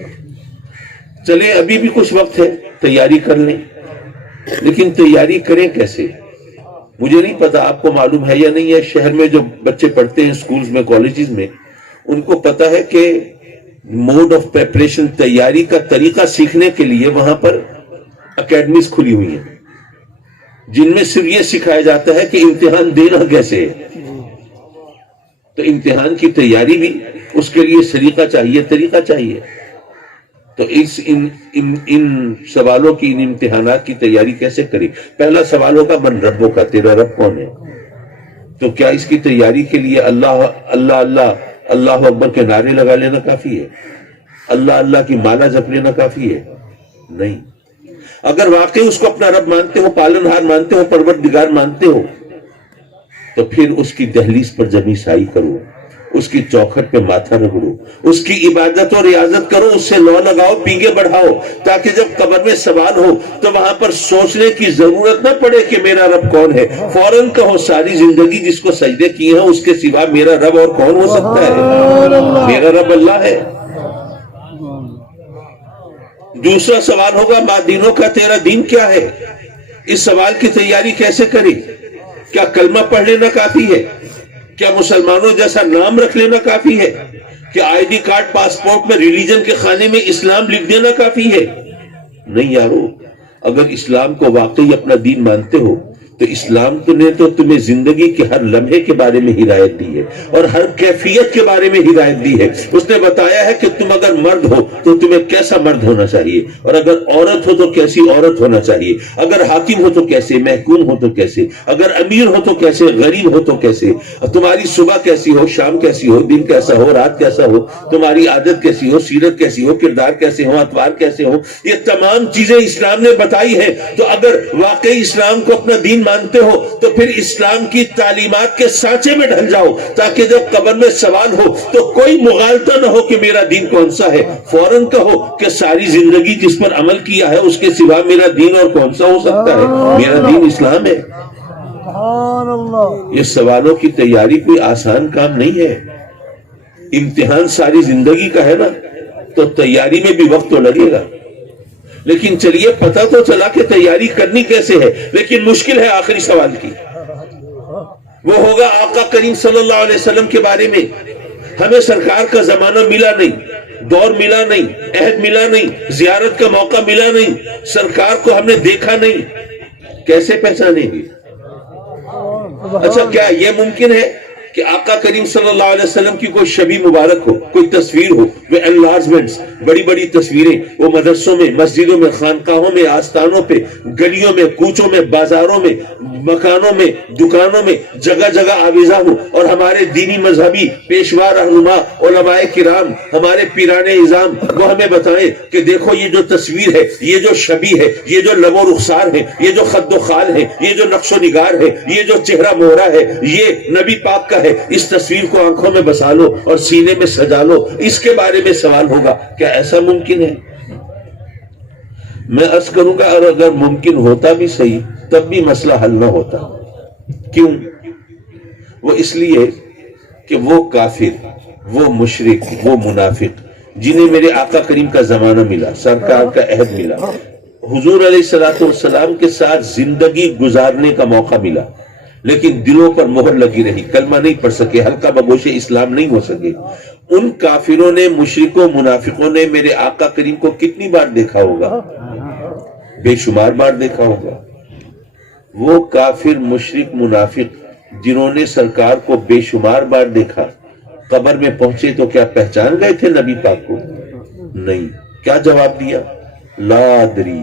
چلے ابھی بھی کچھ وقت ہے، تیاری کر لیں، لیکن تیاری کریں کیسے؟ مجھے نہیں پتا آپ کو معلوم ہے یا نہیں ہے، شہر میں جو بچے پڑھتے ہیں سکولز میں، کالجز میں، ان کو پتا ہے کہ موڈ آف پریپریشن، تیاری کا طریقہ سیکھنے کے لیے وہاں پر اکیڈمیز کھلی ہوئی ہیں، جن میں صرف یہ سکھایا جاتا ہے کہ امتحان دینا کیسے ہے. تو امتحان کی تیاری بھی اس کے لیے سلیقہ چاہیے، طریقہ چاہیے. تو ان سوالوں کی، ان امتحانات کی تیاری کیسے کریں؟ پہلا سوال ہوگا من ربوں کا، تیرا رب کون ہے؟ تو کیا اس کی تیاری کے لیے اللہ اللہ اللہ اللہ اکبر کے نعرے لگا لینا کافی ہے؟ اللہ اللہ کی مالا جپ لینا کافی ہے؟ نہیں. اگر واقعی اس کو اپنا رب مانتے ہو، پالنہار مانتے ہو، پروردگار مانتے ہو، تو پھر اس کی دہلیز پر جمی سائی کرو، اس کی چوکھٹ پہ ماتھا رگڑو، اس کی عبادت و ریاضت کرو، اس سے لو لگاؤ، پیگے بڑھاؤ، تاکہ جب قبر میں سوال ہو تو وہاں پر سوچنے کی ضرورت نہ پڑے کہ میرا رب کون ہے. فوراً کہو ساری زندگی جس کو سجدے کیے ہیں اس کے سوا میرا رب اور کون ہو سکتا ہے؟ میرا رب اللہ ہے. دوسرا سوال ہوگا ماں دینوں کا تیرا دین کیا ہے؟ اس سوال کی تیاری کیسے کریں؟ کیا کلمہ پڑھ لینا کافی ہے؟ کیا مسلمانوں جیسا نام رکھ لینا کافی ہے؟ کیا آئی ڈی کارڈ پاسپورٹ میں ریلیجن کے خانے میں اسلام لکھ دینا کافی ہے؟ نہیں یارو، اگر اسلام کو واقعی اپنا دین مانتے ہو تو اسلام نے تو تمہیں زندگی کے ہر لمحے کے بارے میں ہدایت دی ہے اور ہر کیفیت کے بارے میں ہدایت دی ہے۔ اس نے بتایا ہے کہ تم اگر مرد ہو تو تمہیں کیسا مرد ہونا چاہیے، اور اگر عورت ہو تو کیسی عورت ہونا چاہیے، اگر حاکم ہو تو کیسے، محکوم ہو تو کیسے، اگر امیر ہو تو کیسے، غریب ہو تو کیسے، تمہاری صبح کیسی ہو، شام کیسی ہو، دن کیسا ہو، رات کیسا ہو، تمہاری عادت کیسی ہو، سیرت کیسی ہو، کردار کیسے ہو، اطوار کیسے ہو، یہ تمام چیزیں اسلام نے بتائی ہیں۔ تو اگر واقعی اسلام کو اپنا دین مانتے ہو تو پھر اسلام کی تعلیمات کے سانچے میں ڈھل جاؤ، تاکہ جب قبر میں سوال ہو تو کوئی مغالطہ نہ ہو کہ میرا دین کون سا ہے، فوراً کہو کہ ساری زندگی جس پر عمل کیا ہے اس کے سوا میرا دین اور کون سا ہو سکتا ہے، میرا دین اسلام ہے۔ سبحان اللہ۔ یہ سوالوں کی تیاری کوئی آسان کام نہیں ہے، امتحان ساری زندگی کا ہے نا، تو تیاری میں بھی وقت تو لگے گا۔ لیکن چلیے پتہ تو چلا کہ تیاری کرنی کیسے ہے، لیکن مشکل ہے آخری سوال کی۔ وہ ہوگا آقا کریم صلی اللہ علیہ وسلم کے بارے میں۔ ہمیں سرکار کا زمانہ ملا نہیں، دور ملا نہیں، عہد ملا نہیں، زیارت کا موقع ملا نہیں، سرکار کو ہم نے دیکھا نہیں، کیسے پہچانیں گے؟ اچھا کیا یہ ممکن ہے کہ آقا کریم صلی اللہ علیہ وسلم کی کوئی شبیہ مبارک ہو، کوئی تصویر ہو، وہ انلارجمنٹس، بڑی بڑی تصویریں وہ مدرسوں میں، مسجدوں میں، خانقاہوں میں، آستانوں پہ، گلیوں میں، کوچوں میں، بازاروں میں، مکانوں میں، دکانوں میں، جگہ جگہ آویزاں ہوں، اور ہمارے دینی مذہبی پیشوا رہنما علماء کرام، ہمارے پیران اعظام وہ ہمیں بتائیں کہ دیکھو یہ جو تصویر ہے، یہ جو شبیہ ہے، یہ جو لب و رخسار ہے، یہ جو خد و خال ہے، یہ جو نقش و نگار ہے، یہ جو چہرہ مہرہ ہے، یہ نبی پاک کا ہے، اس تصویر کو آنکھوں میں بسا لو اور سینے میں سجا لو، اس کے بارے میں سوال ہوگا۔ کیا ایسا ممکن ہے؟ میں عرض کروں گا، اور اگر ممکن ہوتا بھی صحیح تب بھی مسئلہ حل نہ ہوتا۔ کیوں؟ وہ اس لیے کہ وہ کافر، وہ مشرک، وہ منافق جنہیں میرے آقا کریم کا زمانہ ملا، سرکار کا عہد ملا، حضور علیہ الصلوۃ والسلام کے ساتھ زندگی گزارنے کا موقع ملا، لیکن دلوں پر مہر لگی رہی، کلمہ نہیں پڑھ سکے، ہلکا بگوش اسلام نہیں ہو سکے۔ ان کافروں نے، مشرکوں، منافقوں نے میرے آقا کریم کو کتنی بار دیکھا ہوگا؟ بے شمار بار دیکھا ہوگا۔ وہ کافر، مشرک، منافق جنہوں نے سرکار کو بے شمار بار دیکھا، قبر میں پہنچے تو کیا پہچان گئے تھے نبی پاک کو؟ نہیں۔ کیا جواب دیا؟ لا ادری،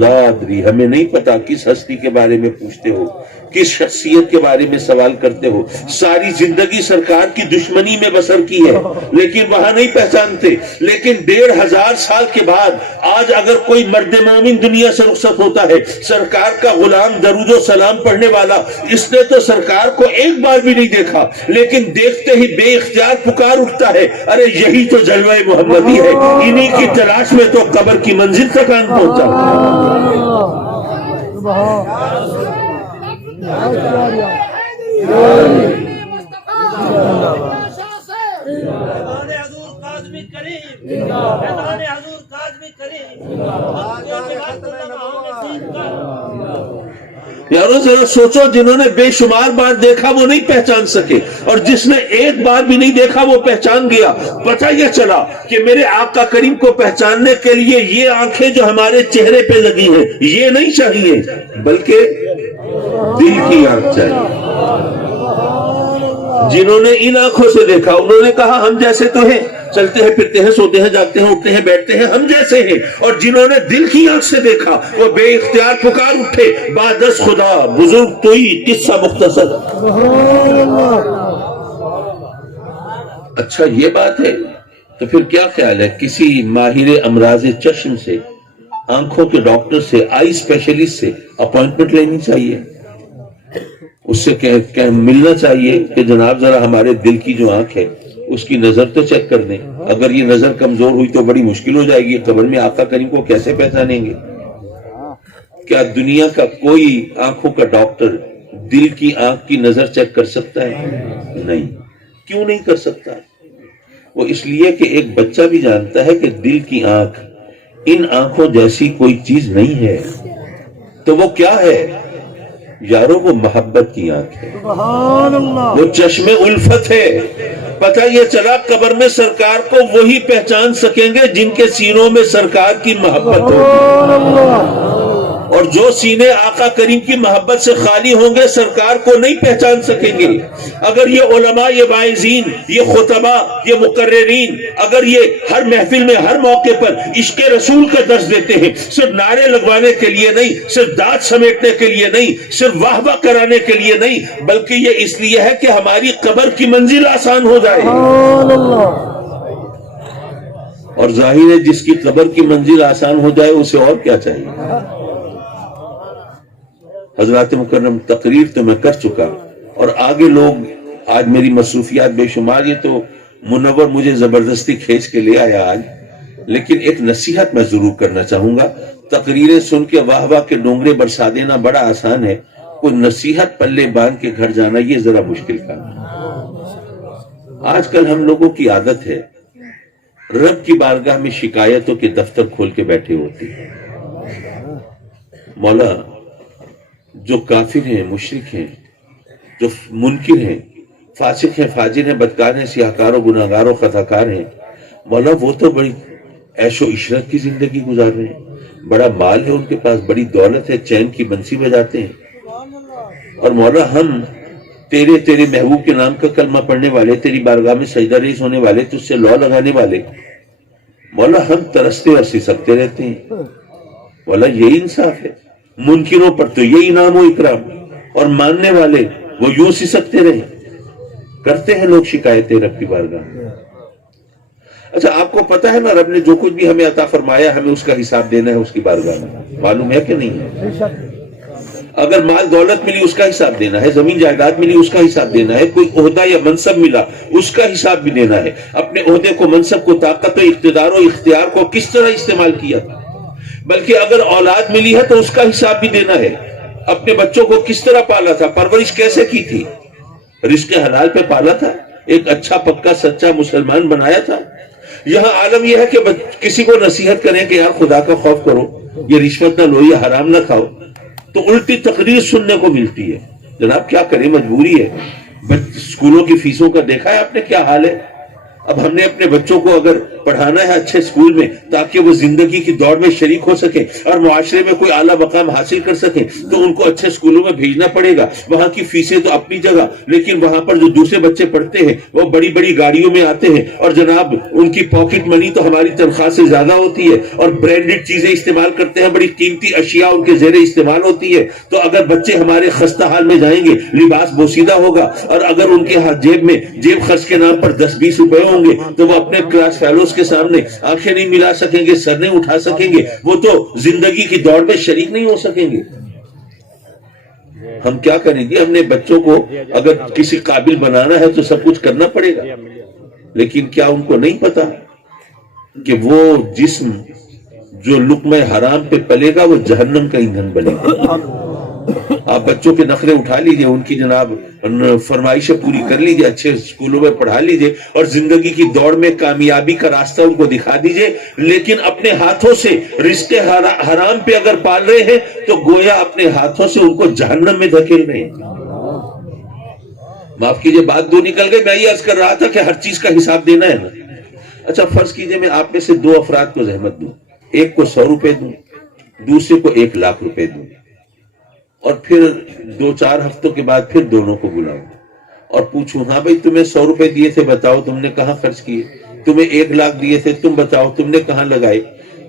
لا ادری، ہمیں نہیں پتا۔ کس ہستی کے بارے میں پوچھتے ہو؟ کس شخصیت کے بارے میں سوال کرتے ہو؟ ساری زندگی سرکار کی دشمنی میں بسر کی ہے، لیکن وہاں نہیں پہچانتے۔ لیکن 1500 سال کے بعد آج اگر کوئی مرد مومن دنیا سے رخصت ہوتا ہے، سرکار کا غلام، درود و سلام پڑھنے والا، اس نے تو سرکار کو ایک بار بھی نہیں دیکھا، لیکن دیکھتے ہی بے اختیار پکار اٹھتا ہے، ارے یہی تو جلوہ محمدی ہے، انہی کی تلاش میں تو قبر کی منزل تک آن پہنچا۔ یارو ذرا سوچو، جنہوں نے بے شمار بار دیکھا وہ نہیں پہچان سکے، اور جس نے ایک بار بھی نہیں دیکھا وہ پہچان گیا۔ پتہ یہ چلا کہ میرے آقا کریم کو پہچاننے کے لیے یہ آنکھیں جو ہمارے چہرے پہ لگی ہیں یہ نہیں چاہیے، بلکہ دل کی آنکھ چاہیے۔ جنہوں نے ان آنکھوں سے دیکھا انہوں نے کہا ہم جیسے تو ہیں، چلتے ہیں، پھرتے ہیں، سوتے ہیں، جاگتے ہیں، اٹھتے ہیں، بیٹھتے ہیں، ہم جیسے ہیں۔ اور جنہوں نے دل کی آنکھ سے دیکھا وہ بے اختیار پکار اٹھے، بادس خدا بزرگ توئی، قصہ مختصر۔ اچھا یہ بات ہے، تو پھر کیا خیال ہے کسی ماہر امراض چشم سے، آنکھوں کے ڈاکٹر سے، آئی اسپیشلسٹ سے اپوائنٹمنٹ لینی چاہیے، اس سے ملنا چاہیے کہ جناب ذرا ہمارے دل کی جو آنکھ ہے اس کی نظر تو چیک کر دیں، اگر یہ نظر کمزور ہوئی تو بڑی مشکل ہو جائے گی، قبر میں آقا کریم کو کیسے پہچانیں گے؟ کیا دنیا کا کوئی آنکھوں کا ڈاکٹر دل کی آنکھ کی نظر چیک کر سکتا ہے؟ نہیں۔ کیوں نہیں کر سکتا؟ وہ اس لیے کہ ایک بچہ بھی جانتا ہے کہ دل کی آنکھ ان آنکھوں جیسی کوئی چیز نہیں ہے. تو وہ کیا ہے یارو؟ وہ محبت کی آنکھ ہے، سبحان اللہ. وہ چشم الفت ہے. پتہ یہ چلا قبر میں سرکار کو وہی پہچان سکیں گے جن کے سینوں میں سرکار کی محبت ہوگی، سبحان اللہ. اور جو سینے آقا کریم کی محبت سے خالی ہوں گے سرکار کو نہیں پہچان سکیں گے. اگر یہ علماء، یہ واعظین، یہ خطباء، یہ مقررین اگر یہ ہر محفل میں ہر موقع پر عشق رسول کا درس دیتے ہیں، صرف نعرے لگوانے کے لیے نہیں، صرف داد سمیٹنے کے لیے نہیں، صرف واہ واہ کرانے کے لیے نہیں، بلکہ یہ اس لیے ہے کہ ہماری قبر کی منزل آسان ہو جائے. سبحان اللہ. اور ظاہر ہے جس کی قبر کی منزل آسان ہو جائے اسے اور کیا چاہیے. حضرات مکرم، تقریر تو میں کر چکا، اور آگے لوگ آج میری مصروفیات بے شمار، یہ تو منور مجھے زبردستی کھینچ کے لے آیا آج، لیکن ایک نصیحت میں ضرور کرنا چاہوں گا. تقریریں سن کے واہ واہ کے ڈونگرے برسا دینا بڑا آسان ہے، کوئی نصیحت پلے باندھ کے گھر جانا یہ ذرا مشکل کام ہے. آج کل ہم لوگوں کی عادت ہے رب کی بارگاہ میں شکایتوں کے دفتر کھول کے بیٹھے ہوتے ہیں. مولا، جو کافر ہیں، مشرک ہیں، جو منکر ہیں، فاسق ہیں، فاجر ہیں، بدکار ہیں، سیاہکار و گناہگار و خطاکار ہیں، مولا وہ تو بڑی عیش و عشرت کی زندگی گزار رہے ہیں، بڑا مال ہے ان کے پاس، بڑی دولت ہے، چین کی بنسی بجاتے ہیں. اور مولا ہم تیرے محبوب کے نام کا کلمہ پڑھنے والے، تیری بارگاہ میں سجدہ ریز ہونے والے، تجھ سے لو لگانے والے، مولا ہم ترستے اور سسکتے رہتے ہیں. مولا یہی انصاف ہے. منکروں پر تو یہ انعام و اکرام، اور ماننے والے وہ یوں سسکتے رہے. کرتے ہیں لوگ شکایتیں رب کی بارگاہ میں. اچھا آپ کو پتا ہے نا رب نے جو کچھ بھی ہمیں عطا فرمایا ہمیں اس کا حساب دینا ہے اس کی بارگاہ میں، معلوم ہے کہ نہیں ہے؟ اگر مال دولت ملی اس کا حساب دینا ہے، زمین جائیداد ملی اس کا حساب دینا ہے، کوئی عہدہ یا منصب ملا اس کا حساب بھی دینا ہے. اپنے عہدے کو، منصب کو، طاقت و اقتدار و اختیار کو کس طرح استعمال کیا، بلکہ اگر اولاد ملی ہے تو اس کا حساب بھی دینا ہے. اپنے بچوں کو کس طرح پالا تھا، پرورش کیسے کی تھی، رزق حلال پہ پالا تھا، ایک اچھا پکا سچا مسلمان بنایا تھا. یہاں عالم یہ ہے کہ کسی کو نصیحت کریں کہ یار خدا کا خوف کرو، یہ رشوت نہ لو، یہ حرام نہ کھاؤ، تو الٹی تقریر سننے کو ملتی ہے. جناب کیا کریں، مجبوری ہے. اسکولوں کی فیسوں کا دیکھا ہے آپ نے کیا حال ہے. اب ہم نے اپنے بچوں کو اگر پڑھانا ہے اچھے اسکول میں تاکہ وہ زندگی کی دوڑ میں شریک ہو سکیں اور معاشرے میں کوئی اعلیٰ مقام حاصل کر سکیں، تو ان کو اچھے اسکولوں میں بھیجنا پڑے گا. وہاں کی فیسیں تو اپنی جگہ، لیکن وہاں پر جو دوسرے بچے پڑھتے ہیں وہ بڑی بڑی گاڑیوں میں آتے ہیں، اور جناب ان کی پاکٹ منی تو ہماری تنخواہ سے زیادہ ہوتی ہے، اور برانڈڈ چیزیں استعمال کرتے ہیں، بڑی قیمتی اشیاء ان کے زیر استعمال ہوتی ہے. تو اگر بچے ہمارے خستہ حال میں جائیں گے، لباس بوسیدہ ہوگا، اور اگر ان کے ہاتھ جیب خرچ کے نام پر 10-20 روپے ہوں گے تو وہ اپنے کلاس فیلوز کے سامنے آنکھیں نہیں ملا سکیں گے، سر نہیں اٹھا سکیں گے، وہ تو زندگی کی دوڑ میں شریک نہیں ہو سکیں گے. ہم کیا کریں گے؟ ہم نے بچوں کو اگر کسی قابل بنانا ہے تو سب کچھ کرنا پڑے گا، لیکن کیا ان کو نہیں پتا کہ وہ جسم جو لقمہ حرام پہ پلے گا وہ جہنم کا ایندھن بنے گا. آپ بچوں کے نخرے اٹھا لیجئے، ان کی جناب فرمائشیں پوری کر لیجئے، اچھے اسکولوں میں پڑھا لیجئے، اور زندگی کی دوڑ میں کامیابی کا راستہ ان کو دکھا دیجئے. لیکن اپنے ہاتھوں سے رزق حرام پہ اگر پال رہے ہیں تو گویا اپنے ہاتھوں سے ان کو جہنم میں دھکیل رہے ہیں. معاف کیجئے بات دو نکل گئی. میں یہ عرض کر رہا تھا کہ ہر چیز کا حساب دینا ہے نا. اچھا فرض کیجئے میں آپ میں سے 2 افراد کو زحمت دوں، ایک کو 100 روپے دوں، دوسرے کو 1 لاکھ روپے دوں، اور پھر 2-4 ہفتوں کے بعد پھر دونوں کو بلاؤں اور پوچھوں ہاں بھائی تمہیں 100 روپے دیے تھے، بتاؤ تم نے کہاں خرچ کیے، تمہیں 1 لاکھ دیے تھے، تم بتاؤ تم نے کہاں لگائے.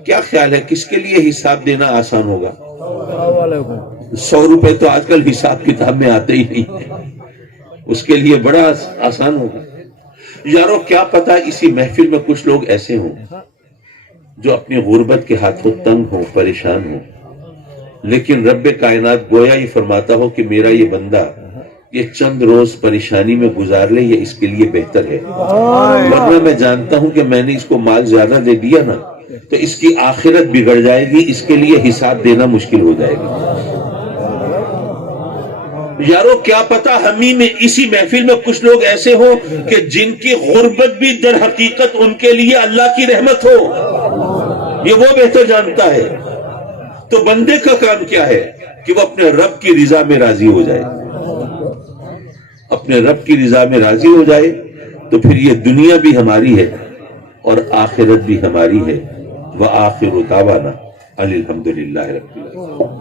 کیا خیال ہے کس کے لیے حساب دینا آسان ہوگا؟ 100 روپے تو آج کل حساب کتاب میں آتے ہی نہیں ہے، اس کے لیے بڑا آسان ہوگا. یارو کیا پتا اسی محفل میں کچھ لوگ ایسے ہوں جو اپنی غربت کے ہاتھوں تنگ ہوں، پریشان ہوں، لیکن رب کائنات گویا یہ فرماتا ہو کہ میرا یہ بندہ یہ چند روز پریشانی میں گزار لے، یہ اس کے لیے بہتر ہے. ورنہ میں جانتا ہوں کہ میں نے اس کو مال زیادہ دے دیا نا تو اس کی آخرت بگڑ جائے گی، اس کے لیے حساب دینا مشکل ہو جائے گا. یارو کیا پتا ہمیں میں اسی محفل میں کچھ لوگ ایسے ہوں کہ جن کی غربت بھی در حقیقت ان کے لیے اللہ کی رحمت ہو. یہ وہ بہتر جانتا ہے. تو بندے کا کام کیا ہے کہ وہ اپنے رب کی رضا میں راضی ہو جائے. اپنے رب کی رضا میں راضی ہو جائے تو پھر یہ دنیا بھی ہماری ہے اور آخرت بھی ہماری ہے. وآخر دعوانا ان الحمدللہ رب العالمین.